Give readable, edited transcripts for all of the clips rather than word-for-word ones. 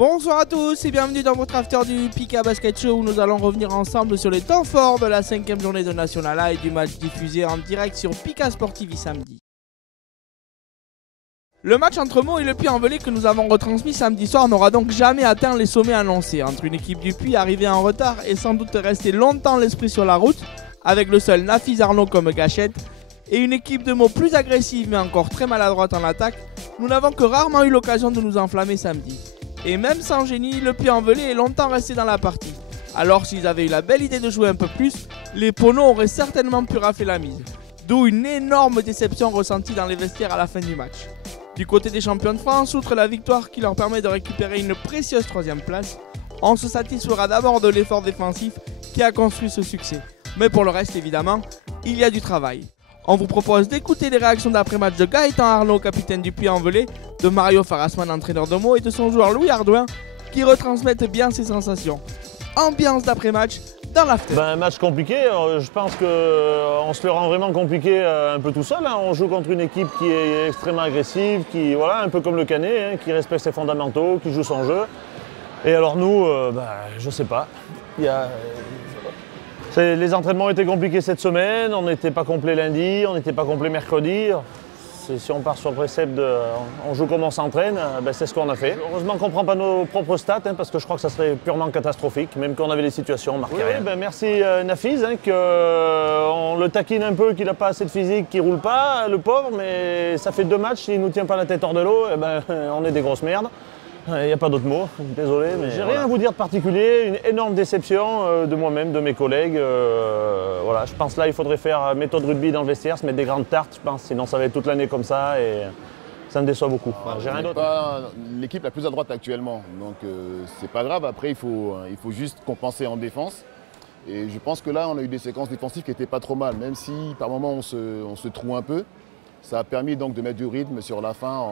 Bonsoir à tous et bienvenue dans votre after du Pika Basket Show où nous allons revenir ensemble sur les temps forts de la 5e journée de National A et du match diffusé en direct sur Pika Sport TV samedi. Le match entre Meaux et le Puy-en-Velay que nous avons retransmis samedi soir n'aura donc jamais atteint les sommets annoncés. Entre une équipe du Puy arrivée en retard et sans doute restée longtemps l'esprit sur la route, avec le seul Nafis Arnaud comme gâchette, et une équipe de Meaux plus agressive mais encore très maladroite en attaque, nous n'avons que rarement eu l'occasion de nous enflammer samedi. Et même sans génie, le Puy-en-Velay est longtemps resté dans la partie. Alors s'ils avaient eu la belle idée de jouer un peu plus, les Poneaux auraient certainement pu rafler la mise. D'où une énorme déception ressentie dans les vestiaires à la fin du match. Du côté des champions de France, outre la victoire qui leur permet de récupérer une précieuse 3e place, on se satisfera d'abord de l'effort défensif qui a construit ce succès. Mais pour le reste évidemment, il y a du travail. On vous propose d'écouter les réactions d'après-match de Gaëtan Arnaud, capitaine du Puy-en-Velay, de Mario Farasman, entraîneur de Meaux, et de son joueur Louis Ardouin, qui retransmettent bien ses sensations. Ambiance d'après-match dans l'after. Un match compliqué, je pense qu'on se le rend vraiment compliqué un peu tout seul. On joue contre une équipe qui est extrêmement agressive, qui, voilà, un peu comme le Canet, qui respecte ses fondamentaux, qui joue son jeu. Et alors nous, je sais pas. Les entraînements étaient compliqués cette semaine, on n'était pas complet lundi, on n'était pas complet mercredi. Si on part sur le précepte de on joue comme on s'entraîne, c'est ce qu'on a fait. Heureusement qu'on ne prend pas nos propres stats, parce que je crois que ça serait purement catastrophique, même qu'on avait des situations, on marquait rien. Merci Nafis, qu'on le taquine un peu, qu'il n'a pas assez de physique, qu'il ne roule pas, le pauvre, mais ça fait 2 matchs, s'il ne nous tient pas la tête hors de l'eau, on est des grosses merdes. Il n'y a pas d'autre mot, désolé, mais j'ai rien à vous dire de particulier, une énorme déception de moi-même, de mes collègues. Voilà, je pense là il faudrait faire méthode rugby dans le vestiaire, se mettre des grandes tartes, je pense, sinon ça va être toute l'année comme ça et ça me déçoit beaucoup. J'ai rien d'autre. Pas l'équipe la plus à droite actuellement, donc c'est pas grave, après il faut juste compenser en défense. Et je pense que là on a eu des séquences défensives qui n'étaient pas trop mal, même si par moments on se trouve un peu. Ça a permis donc de mettre du rythme sur la fin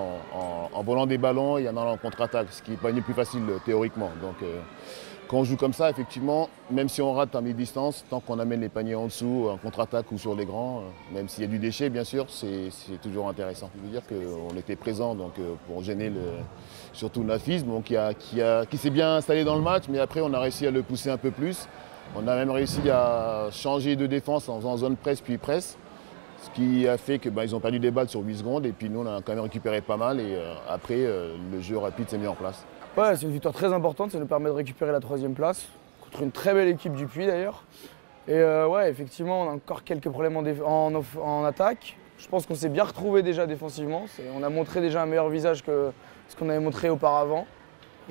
en volant des ballons et en allant en contre-attaque, ce qui n'est pas plus facile théoriquement. Donc quand on joue comme ça, effectivement, même si on rate en mi-distance, tant qu'on amène les paniers en dessous, en contre-attaque ou sur les grands, même s'il y a du déchet bien sûr, c'est toujours intéressant. Je veux dire qu'on était présent donc, pour gêner surtout Nafis, qui s'est bien installé dans le match, mais après on a réussi à le pousser un peu plus. On a même réussi à changer de défense en faisant zone presse puis presse. Ce qui a fait qu'ils ont perdu des balles sur 8 secondes et puis nous on a quand même récupéré pas mal et après le jeu rapide s'est mis en place. Ouais, c'est une victoire très importante, ça nous permet de récupérer la 3e place contre une très belle équipe du Puy d'ailleurs. Et ouais, effectivement on a encore quelques problèmes en attaque. Je pense qu'on s'est bien retrouvé déjà défensivement, on a montré déjà un meilleur visage que ce qu'on avait montré auparavant.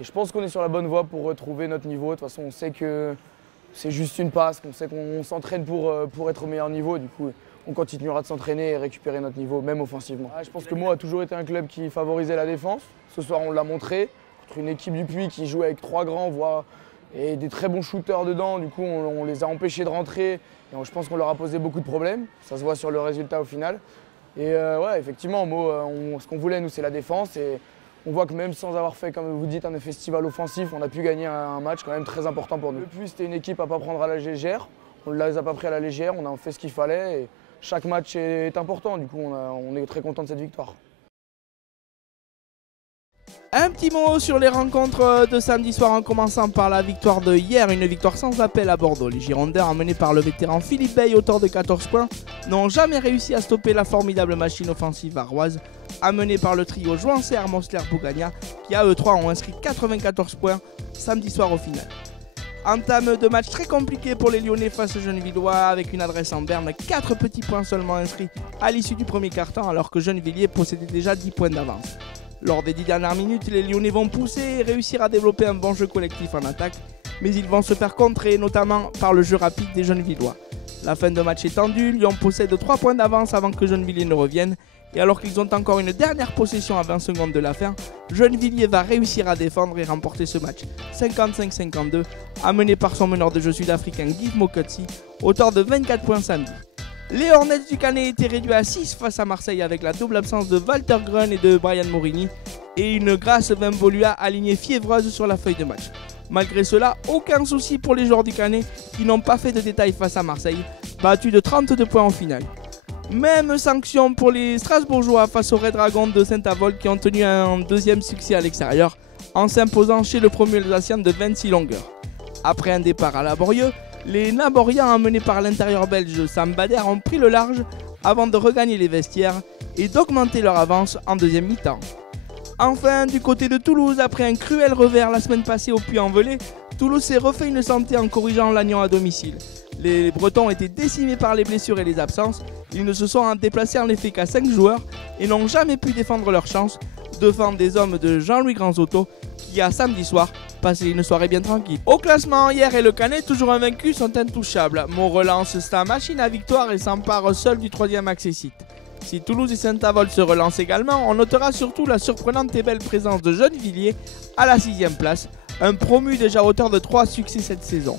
Et je pense qu'on est sur la bonne voie pour retrouver notre niveau. De toute façon on sait que c'est juste une passe, on sait qu'on s'entraîne pour être au meilleur niveau. Du coup, on continuera de s'entraîner et récupérer notre niveau, même offensivement. Je pense que Meaux a toujours été un club qui favorisait la défense. Ce soir, on l'a montré contre une équipe du Puy qui jouait avec 3 grands, et des très bons shooters dedans. Du coup, on les a empêchés de rentrer. Et je pense qu'on leur a posé beaucoup de problèmes. Ça se voit sur le résultat au final. Et ouais, effectivement, Meaux, ce qu'on voulait, nous, c'est la défense. Et on voit que même sans avoir fait, comme vous dites, un festival offensif, on a pu gagner un match quand même très important pour nous. Le Puy, c'était une équipe à ne pas prendre à la légère. On ne les a pas pris à la légère, on a fait ce qu'il fallait. Et chaque match est important, du coup on est très content de cette victoire. Un petit mot sur les rencontres de samedi soir en commençant par la victoire de hier, une victoire sans appel à Bordeaux. Les Girondins, emmenés par le vétéran Philippe Bey, auteur de 14 points, n'ont jamais réussi à stopper la formidable machine offensive arroise, amenée par le trio Jouancé, Mosler, Bougagna, qui à eux 3 ont inscrit 94 points samedi soir au final. Entame de match très compliqué pour les Lyonnais face aux Gennevillois avec une adresse en berne, 4 petits points seulement inscrits à l'issue du premier quart-temps alors que Gennevilliers possédait déjà 10 points d'avance. Lors des 10 dernières minutes, les Lyonnais vont pousser et réussir à développer un bon jeu collectif en attaque, mais ils vont se faire contrer notamment par le jeu rapide des Gennevillois. La fin de match est tendue, Lyon possède 3 points d'avance avant que Gennevilliers ne revienne. Et alors qu'ils ont encore une dernière possession à 20 secondes de la fin, Gennevilliers va réussir à défendre et remporter ce match 55-52, amené par son meneur de jeu sud-africain Guy Mokotsi, auteur de 24 points samedi. Les Hornets du Canet étaient réduits à 6 face à Marseille avec la double absence de Walter Grun et de Brian Morini et une Grace Vimbolua alignée fiévreuse sur la feuille de match. Malgré cela, aucun souci pour les joueurs du Canet qui n'ont pas fait de détails face à Marseille, battus de 32 points en finale. Même sanction pour les Strasbourgeois face aux Red Dragons de Saint-Avold qui ont tenu un 2e succès à l'extérieur en s'imposant chez le premier Alsacien de 26 longueurs. Après un départ laborieux, les Naboriens emmenés par l'intérieur belge Sam Bader ont pris le large avant de regagner les vestiaires et d'augmenter leur avance en deuxième mi-temps. Enfin, du côté de Toulouse, après un cruel revers la semaine passée au Puy-en-Velay, Toulouse s'est refait une santé en corrigeant Lannion à domicile. Les Bretons étaient décimés par les blessures et les absences, ils ne se sont déplacés en effet qu'à 5 joueurs et n'ont jamais pu défendre leur chance devant des hommes de Jean-Louis Granzotto qui a samedi soir passé une soirée bien tranquille. Au classement, Hyères et le Canet, toujours invaincus, sont intouchables. Mont relance sa machine à victoire et s'empare seul du 3e accessite. Si Toulouse et Saint-Avold se relancent également, on notera surtout la surprenante et belle présence de Gennevilliers à la 6e place, un promu déjà auteur de 3 succès cette saison.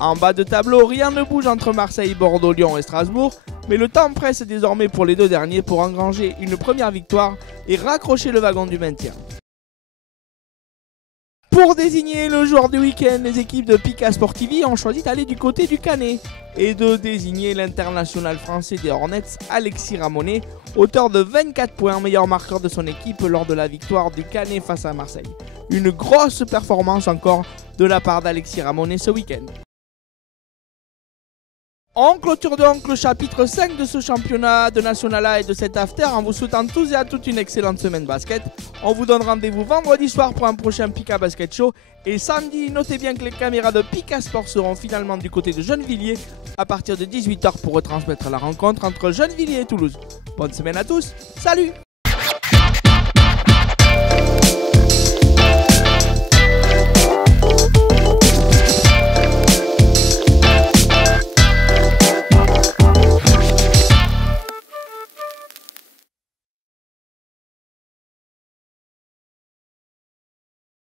En bas de tableau, rien ne bouge entre Marseille, Bordeaux, Lyon et Strasbourg, mais le temps presse désormais pour les deux derniers pour engranger une première victoire et raccrocher le wagon du maintien. Pour désigner le joueur du week-end, les équipes de Pika Sportivi ont choisi d'aller du côté du Canet et de désigner l'international français des Hornets, Alexis Ramonet, auteur de 24 points, meilleur marqueur de son équipe lors de la victoire du Canet face à Marseille. Une grosse performance encore de la part d'Alexis Ramonet ce week-end. On clôture donc le chapitre 5 de ce championnat de National A et de cet after en vous souhaitant tous et à toutes une excellente semaine basket. On vous donne rendez-vous vendredi soir pour un prochain Pika Basket Show. Et samedi, notez bien que les caméras de Pika Sport seront finalement du côté de Gennevilliers à partir de 18 h pour retransmettre la rencontre entre Gennevilliers et Toulouse. Bonne semaine à tous, salut!